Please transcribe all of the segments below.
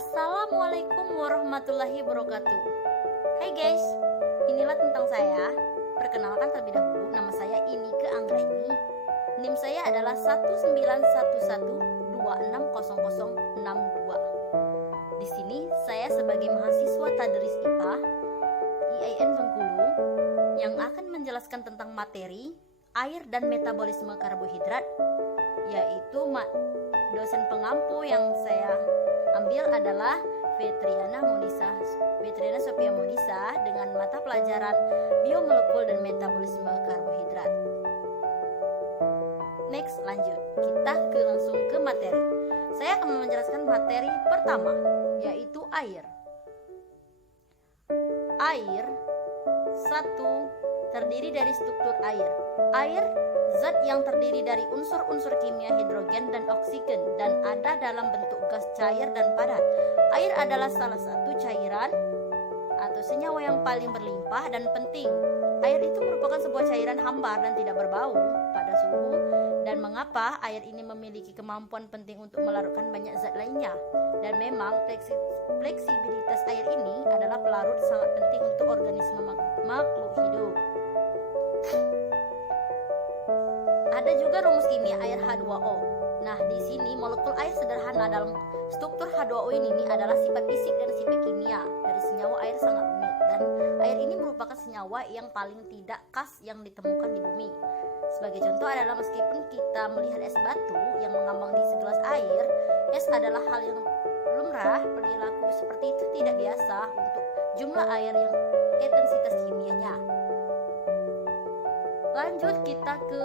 Assalamualaikum warahmatullahi wabarakatuh. Hai guys, inilah tentang saya. Perkenalkan terlebih dahulu, nama saya Inike Anggraini. NIM saya adalah 1911260062. Di sini saya sebagai mahasiswa Tadris IPA IAIN Bengkulu yang akan menjelaskan tentang materi air dan metabolisme karbohidrat, yaitu dosen pengampu yang saya ambil adalah Vetriana Sophia Monisa dengan mata pelajaran biomolekul dan metabolisme karbohidrat. Next, lanjut. Kita langsung ke materi. Saya akan menjelaskan materi pertama, yaitu air. Air satu terdiri dari struktur air. Air zat yang terdiri dari unsur-unsur kimia hidrogen dan oksigen dan ada dalam bentuk gas cair dan padat. Air adalah salah satu cairan atau senyawa yang paling berlimpah dan penting. Air itu merupakan sebuah cairan hambar dan tidak berbau pada suhu. Dan mengapa air ini memiliki kemampuan penting untuk melarutkan banyak zat lainnya? Dan memang fleksibilitas air ini adalah pelarut sangat penting untuk organisme makhluk hidup. Ada juga rumus kimia air H2O. Nah, di sini molekul air sederhana dalam struktur H2O ini adalah sifat fisik dan sifat kimia dari senyawa air sangat rumit, dan air ini merupakan senyawa yang paling tidak khas yang ditemukan di bumi. Sebagai contoh adalah meskipun kita melihat es batu yang mengambang di segelas air, es adalah hal yang lumrah, perilaku seperti itu tidak biasa untuk jumlah air yang intensitas kimianya. Lanjut kita ke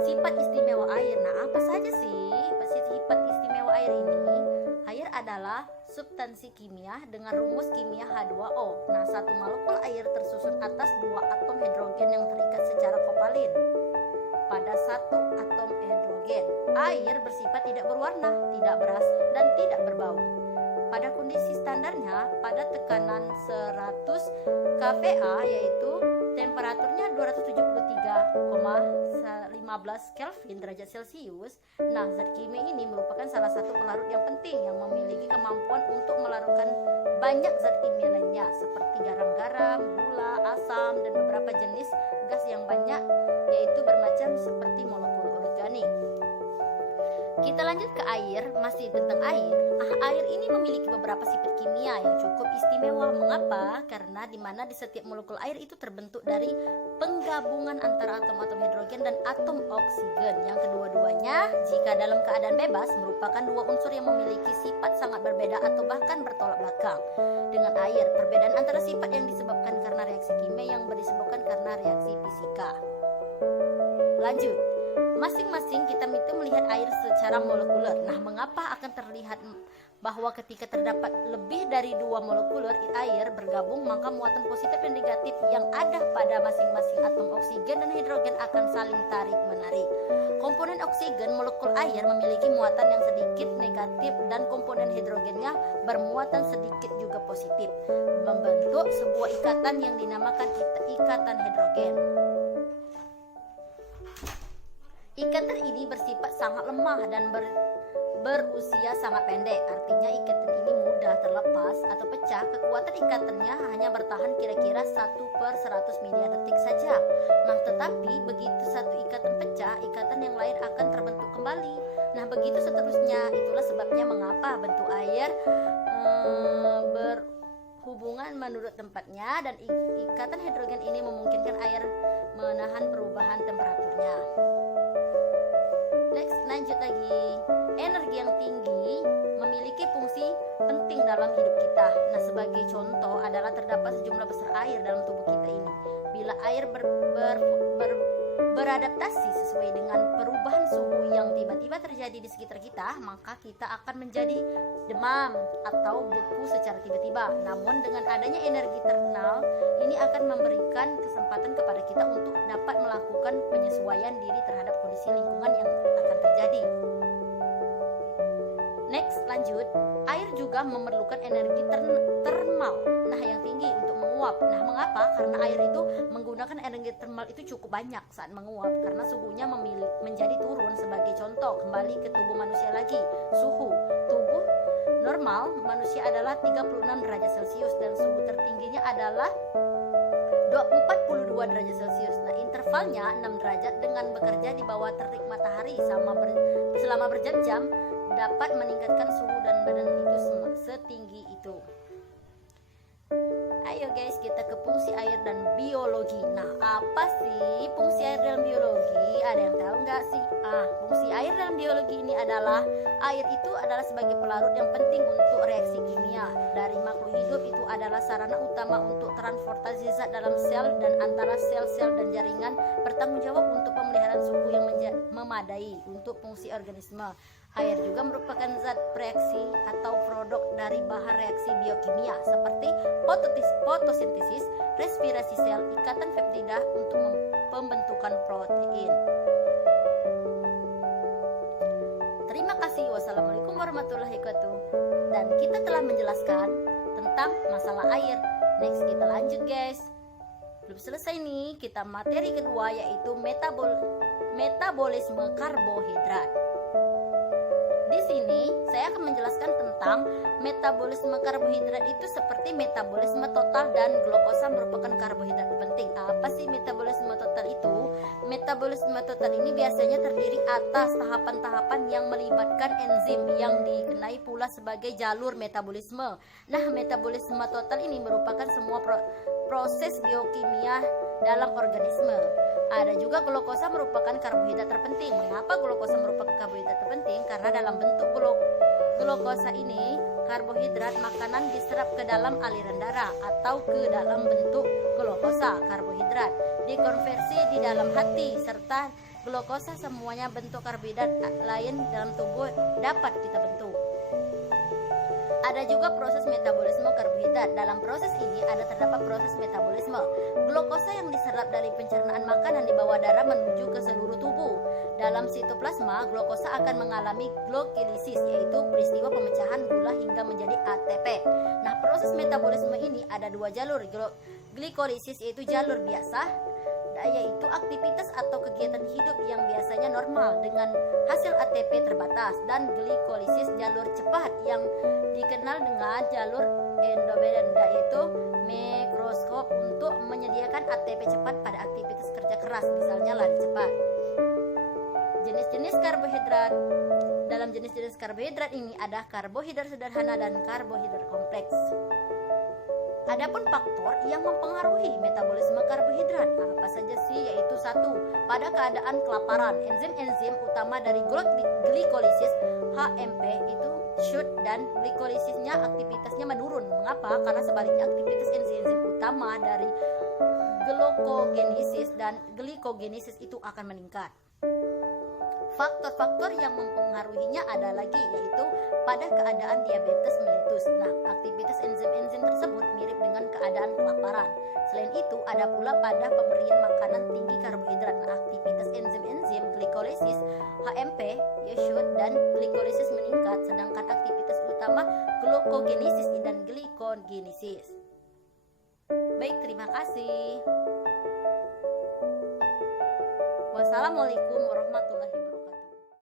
sifat istimewa air. Nah, apa saja sih sifat istimewa air ini? Air adalah substansi kimia dengan rumus kimia H2O. Nah, satu molekul air tersusun atas dua atom hidrogen yang terikat secara kovalent pada satu atom hidrogen. Air bersifat tidak berwarna, tidak berasa, dan tidak berbau. Pada kondisi standarnya, pada tekanan 100 kPa, yaitu temperaturnya 273,15 Kelvin derajat Celcius. Nah, zat kimia ini merupakan salah satu pelarut yang penting yang memiliki kemampuan untuk melarutkan banyak zat kimia lainnya seperti garam-garam, gula, asam, dan beberapa jenis gas yang banyak, yaitu bermacam seperti molekul organik. Kita lanjut ke air, masih tentang air. Air ini memiliki beberapa sifat kimia yang cukup istimewa. Mengapa? Karena di setiap molekul air itu terbentuk dari penggabungan antara atom-atom hidrogen dan atom oksigen, yang kedua-duanya jika dalam keadaan bebas merupakan dua unsur yang memiliki sifat sangat berbeda atau bahkan bertolak belakang dengan air. Perbedaan antara sifat yang disebabkan karena reaksi kimia yang disebabkan karena reaksi fisika. Lanjut. Masing-masing kita itu melihat air secara molekuler. Nah, mengapa akan terlihat bahwa ketika terdapat lebih dari dua molekuler air bergabung, maka muatan positif dan negatif yang ada pada masing-masing atom oksigen dan hidrogen akan saling tarik-menarik. Komponen oksigen molekul air memiliki muatan yang sedikit negatif dan komponen hidrogennya bermuatan sedikit juga positif, membentuk sebuah ikatan yang dinamakan ikatan hidrogen. Ikatan ini bersifat sangat lemah dan berusia sangat pendek. Artinya ikatan ini mudah terlepas atau pecah. Kekuatan ikatannya hanya bertahan kira-kira 1/100 miliar detik saja. Nah, tetapi begitu satu ikatan pecah, ikatan yang lain akan terbentuk kembali. Nah, begitu seterusnya. Itulah sebabnya mengapa bentuk air berhubungan menurut tempatnya, dan ikatan hidrogen ini memungkinkan air menahan perubahan temperaturnya. Next, lanjut lagi. Energi yang tinggi memiliki fungsi penting dalam hidup kita. Nah, sebagai contoh adalah terdapat sejumlah besar air dalam tubuh kita ini. Bila air beradaptasi sesuai dengan perubahan suhu yang tiba-tiba terjadi di sekitar kita, maka kita akan menjadi demam atau beku secara tiba-tiba. Namun dengan adanya energi termal, ini akan memberikan kesempatan kepada kita untuk dapat melakukan penyesuaian diri terhadap kondisi lingkungan yang akan terjadi. Next, lanjut. Air juga memerlukan energi termal, yang tinggi untuk menguap. Nah, mengapa? Karena air itu menggunakan energi termal itu cukup banyak saat menguap, karena suhunya menjadi turun. Sebagai contoh, kembali ke tubuh manusia lagi. Suhu tubuh normal manusia adalah 36 derajat Celcius dan suhu tertingginya adalah 42 derajat Celcius. Nah, intervalnya 6 derajat dengan bekerja di bawah terik matahari selama berjam-jam dapat meningkatkan suhu dan badan itu setinggi itu. Ayo guys, kita ke fungsi air dan biologi. Nah, apa sih fungsi air dalam biologi? Ada yang tahu nggak sih? Fungsi air dalam biologi ini adalah air itu adalah sebagai pelarut yang penting untuk reaksi kimia. Dari makhluk hidup itu adalah sarana utama untuk transportasi zat dalam sel dan antara sel-sel dan jaringan, bertanggung jawab untuk pemeliharaan suhu yang memadai untuk fungsi organisme. Air juga merupakan zat reaksi atau produk dari bahan reaksi biokimia seperti fotosintesis, respirasi sel, ikatan peptida untuk pembentukan protein. Terima kasih. Wassalamualaikum warahmatullahi wabarakatuh. Dan kita telah menjelaskan tentang masalah air. Next kita lanjut guys. Belum selesai nih, kita materi kedua yaitu metabolisme karbohidrat. Di sini saya akan menjelaskan tentang metabolisme karbohidrat itu seperti metabolisme total dan glukosa merupakan karbohidrat penting. Apa sih metabolisme total itu? Metabolisme total ini biasanya terdiri atas tahapan-tahapan yang melibatkan enzim yang dikenai pula sebagai jalur metabolisme. Nah, metabolisme total ini merupakan semua proses biokimia dalam organisme. Ada juga glukosa merupakan karbohidrat terpenting. Mengapa glukosa merupakan karbohidrat terpenting? Karena dalam bentuk glukosa ini, karbohidrat makanan diserap ke dalam aliran darah atau ke dalam bentuk glukosa karbohidrat dikonversi di dalam hati, serta glukosa semuanya bentuk karbohidrat lain dalam tubuh dapat kita bentuk. Ada juga proses metabolisme karbohidrat. Dalam proses ini terdapat proses metabolisme. Glukosa yang diserap dari pencernaan makanan di bawah darah menuju ke seluruh tubuh. Dalam sitoplasma, glukosa akan mengalami glukolisis, yaitu peristiwa pemecahan gula hingga menjadi ATP. Nah, proses metabolisme ini ada dua jalur. Glikolisis yaitu jalur biasa, yaitu aktivitas atau kegiatan hidup yang biasanya normal dengan hasil ATP terbatas, dan glikolisis jalur cepat yang dikenal dengan jalur endogen, yaitu mikroskop untuk menyediakan ATP cepat pada aktivitas kerja keras, misalnya lari cepat. Jenis-jenis karbohidrat. Dalam jenis-jenis karbohidrat ini ada karbohidrat sederhana dan karbohidrat kompleks. Adapun faktor yang mempengaruhi metabolisme karbohidrat apa saja sih? Yaitu 1. Pada keadaan kelaparan, enzim-enzim utama dari glikolisis HMP itu shoot dan glikolisisnya aktivitasnya menurun. Mengapa? Karena sebaliknya aktivitas enzim-enzim utama dari glukogenesis dan glikogenisis itu akan meningkat. Faktor-faktor yang mempengaruhinya ada lagi, yaitu pada keadaan diabetes mellitus. Nah, aktivitas enzim-enzim tersebut mirip dengan keadaan kelaparan. Selain itu, ada pula pada pemberian makanan tinggi karbohidrat. Nah, aktivitas enzim-enzim glikolisis HMP, shoot dan glikolisis meningkat, sedangkan aktivitas utama glukogenesis dan glikogenesis. Baik, terima kasih. Wassalamualaikum warahmatullahi wabarakatuh.